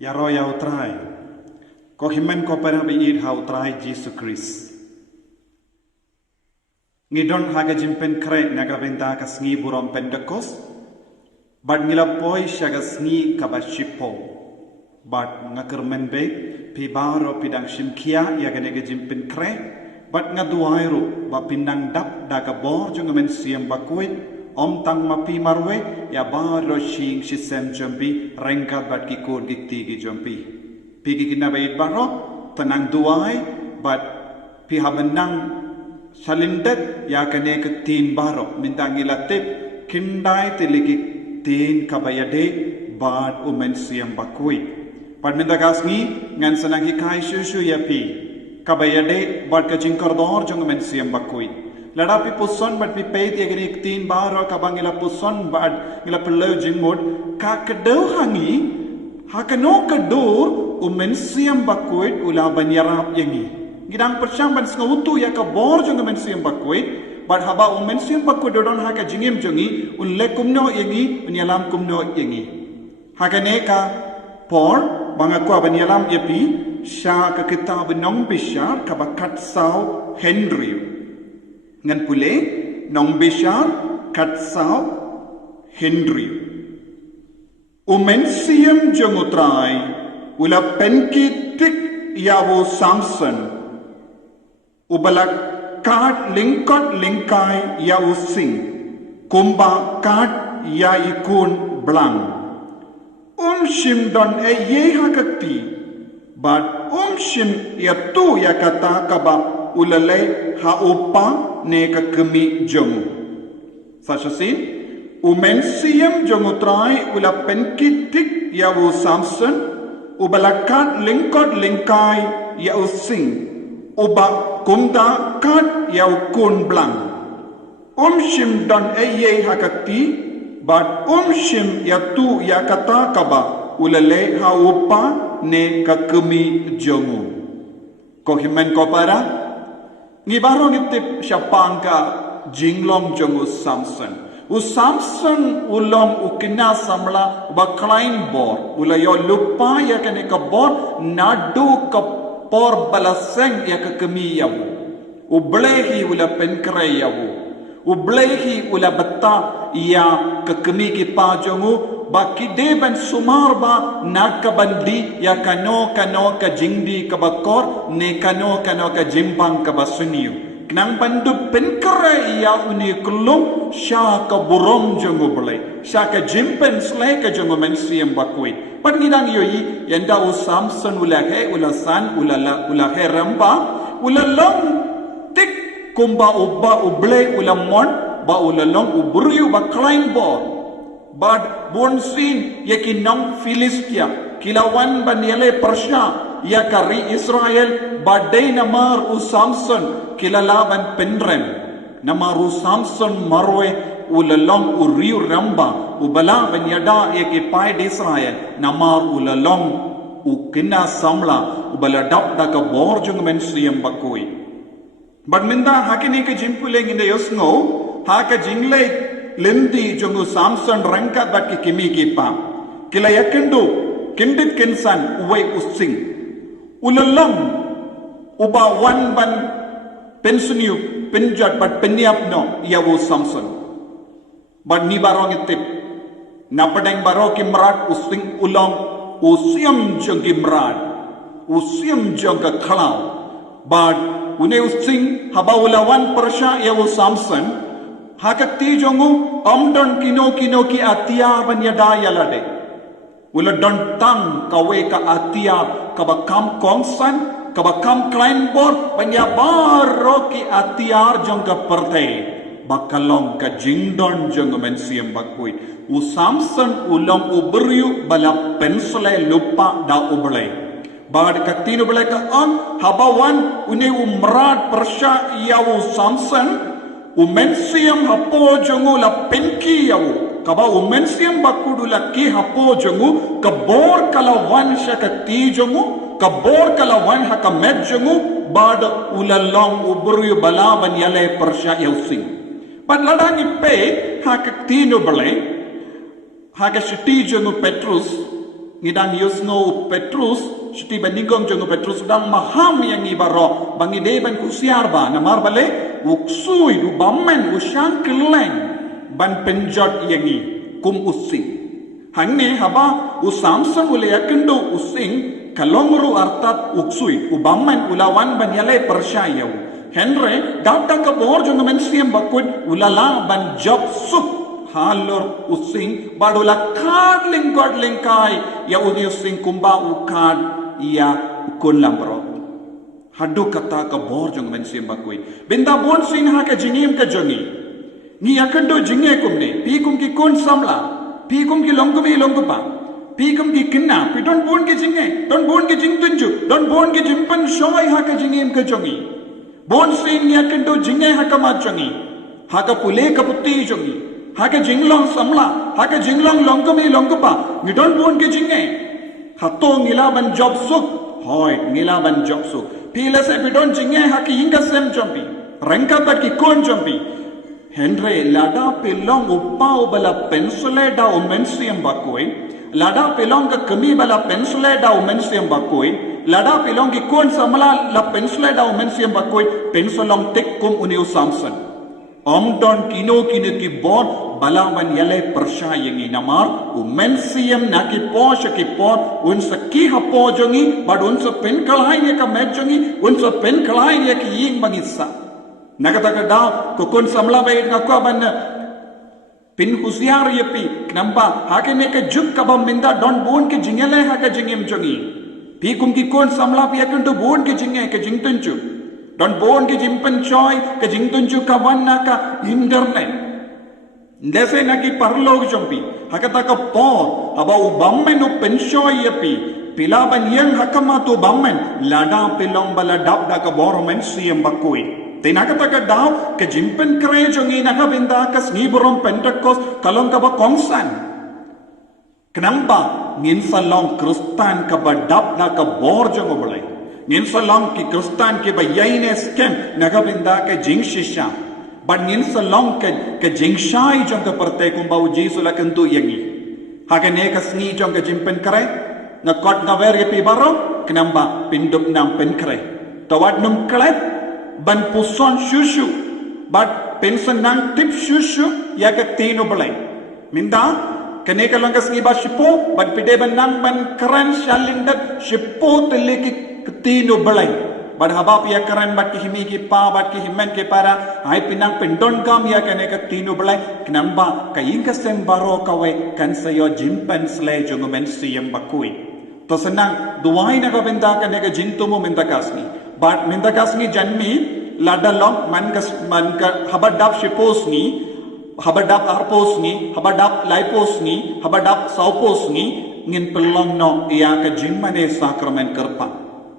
Yaro yautrai, kohimen ko para biir hautrai Jesus Christ. Ngidon haga jimpen kre naga benda ka sngi burom Pentecost, but ngila poi shaga sngi kabashipo, but ngakermen be pibaro pidang shimkia yaga nega jimpen kre, but ngaduairu ba pinang dap daga bor junga men siam bakuit. Om tang mapi marwe ya baro shing shisem jompi rengkat bat kikur gikti gi jompi. Pigi kina bait baro tenang duai bat pihabenang salindet ya kane ke tin baro mintang ilatip kindai tiligi tin kabayade bat umen siam bakui. Pat minta kasngi ngan senang hikai susu ya pi kabayade bat kajingkar dor jong umen siam bakui. Ladapi puson bat pipait ya gini tin baro kabang ila puson bat ila pelau jingmud ka kedau hangi hakano kedur umen siam bakuit ula banyarap yangi gidang persyam ban sengutu ya ka bor jong umen siam bakuit bat haba umen siam bakuit dodon haka jingim jongi ulle kumno yangi unyalam kumno yangi hakane ka por bangakwa banyalam yapi sya ka kitab nong bishar ka bakat saw Henry ngan pule nong bishar katsau Henry umen siam jongutrai ula penki tik yawo Samson ubalak kat lingkot lingkai yawo sing kumba kat ya ikun blang shim don ye hakati but shim ya tu ya kata kaba ulalay haupa ne ka kemi jongu. Sasasin, umen siyam jongu try ula penkitik yawu Samson, ubalakat lingkot lingkai yawu sing, uba kumda kat yawu kun blang. Shim don ye hakati, but shim yatu yakata kaba ulalay haupa ne ka kemi jongu. Kohimen ko para? Ngibaro ngitip siapang ka jinglong jong Samson. Samson ulong ukina samla baklain bor. Ulayo lupa ya kane ka bor nadu ka por balaseng ya ka kemiyawu. Ublehi ula penkreyawu. Ublehi ula bata ya ka kemi pa jongu. Baki deban sumarba nakabandi ya kano ka jingdi kabakor ne kano ka jimbang kabasuniu knang bandu penkare ya uni kulum sya ka burom jongo boleh sya ka jimpen slay ka jongo mensiam bakui pat ngidang yoi yanda u Samson ulahe ulasan ulahe ramba ulalong tik kumba ubba uble ulamon ba ulalong uburiu ba klain bor Bad bonsin yakin nong Filistia kilawan banyale Persya ya kari Israel badai namar u Samson kilalaban penrem namar u Samson marwe ulalong uriu ramba ubala banyada yaki pai di Israel namar ulalong ukina samla ubala dap da ka bor jung men siyam bakui bad minda hakini ke jimpuleng inda yosngo haka jingle Lendi jongu Samson rangkat bat ki kimi kipa. Kila yakendu kindit kinsan uwe using. Ulalong uba wan ban pensuniu penjat bat peniap no yawu Samson. Bat ni barong itip. Napadeng baro ki merat using ulang usiam jong ki merat. Usiam jong ka khalau. Bat une using haba ulawan Persya yawu Samson. Hakati jongu amdon kino ki atia banyada yalade. Ula don tang kawe ka atia kabakam kongsan kabakam klein bor banyabaro ki atiar jong ka perte. Bakalong ka jingdon jong mensiam bakui. U Samson ulong uberiu bala pensle lupa da uble. Bad katino bala ka ang habawan une umrad Persya yawu Samson umensiam hapo jongu la penki yawu kaba umensiam bakudu la ki hapo jongu kabor kalawan syakati jongu kabor kalawan hakamet jongu bad ulalong ubru balaban yale Persya yausi but ladang ipe hakatino bale hakashiti jongu Petrus ngidang yusno Petrus shti banigong jongo Petrus dang maham yang ibaro bangi de ban kusiar ba namar bale uksui du bammen usang keleng ban penjot yangi kum using hangne haba usamsang ule yakendo using kalongru artat uksui ubammen ulawan ban yale persyayau henre data ka bor jongo mensiem bakut ulala ban job sup halor using badula kadling godling kai ya udi using kumba ukad ya ukun lambro hadu kata ka bor jong men sim bakui binda bon sing ha ka jingim ka jongi ni yakando jinge kumne pi kum ki kun samla pi kum ki longkumi longkupa pi kum ki kinna pi don bon ki jinge don bon ki jing tunju don bon ki jimpan shoy ha ka jingim ka jongi bon sing yakando jinge ha ka ma jongi ha ka pule ka putti jongi hake jinglong samla hake jinglong longkumi longkupa you don't want ke jinge hato ngilaban job suk hoy ngilaban job suk pila se bidon jinge hake inga sem jompi rangka bat ki kon jompi henre lada pelong uppa bala pensule da umensiam bakoi lada pelong ka kami bala pensule da umensiam bakoi lada pelong ki kon samla la pensule da umensiam bakoi pensulong tek kum uniu samson Don kino kino ki bon balawan yale persyayangi namar umensiam na ki por unsa ki hapo jongi bad unsa pen kalai ne ka medjongi unsa pen kalai ne ki ying mangisa nakata ka daw kokon samla bay ngakwa ban pin husiar yepi knamba hake ne ka juk ka minda don bon ki jingele ha ka jingim jongi pi kum ki kon samla pi akundu bon ki jinge ka jingtunchu don bon ki jimpen choy ke jingtunju kawanna ka internet ndese na ki parlog jompi hakata ka por aba u bammen u penshoy yapi pilaban yang hakama tu bammen lada pilong bala dab da ka bormen siem bakui tinakata ka daw ke jimpen kre jongi na ka binda ka sniburom pentakos kalong ka ba kongsan kenamba ngin salong kristan ka ba dab da ka bor jong oblay ngin salong ki kristan ke bayaine skem nagabinda ke jing shisha but ngin salong ke jing shai jong ka parte kumba ujisu la kantu yangi hake ne ka sni jong ka jimpen kare na kot na ver pi baro knamba pindup nam pen kare tawad num kale ban puson shushu but pensan nang tip shushu ya ka tino balai minda kene ka lang ka sni ba shipo but pide ban nang ban kran shalindat shipo teleki ketino balai bad habap ya karen bat ki himi ki pa bat ki himmen ke para ai pinang pendon kam ya kene ketino balai knamba kain ka sem baro kawe kan sayo jimpen sle jongo men siem bakui to senang duai na ka benda kene ka jintumo mendakasni but mendakasni janmi ladalong man ka habadap shiposni habadap arposni habadap laiposni habadap sauposni ngin pelong no ya ka jimmane sakramen kerpa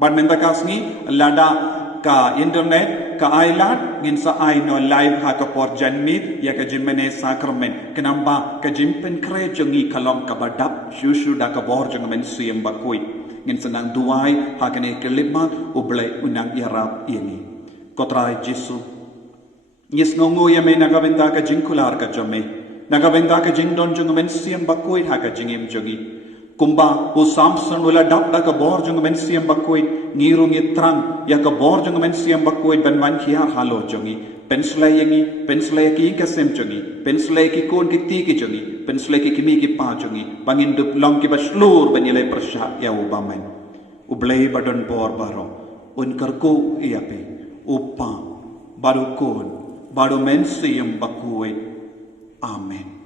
But mendakasni lada ka internet ka island ngin sa ay no live ha ka por janmit ya ka jimmene sakramen kenamba ka jimpen kre jongi kalong ka badap shushu da ka bor jong men siem bakui ngin senang duai ha ka ne kelima uble unang yarap ini kotrai jisu yes ngongo ya me nagabenda ka jingkular ka jome nagabenda ka jingdon jong men siem bakui ha ka jingim jongi kumba u samson wala dak da ka bor jong men siem bakoi ngirung itrang ya ka bor jong men siem bakoi ban wan khia halo jongi penslay ki ka sem jongi penslay ki kon ki ti ki jongi penslay ki kimi ki pa jongi bangin dup long ki baslur banile persha ya ubamen ublay badon bor baro un karko iape upa baru kon baru men siem bakoi amen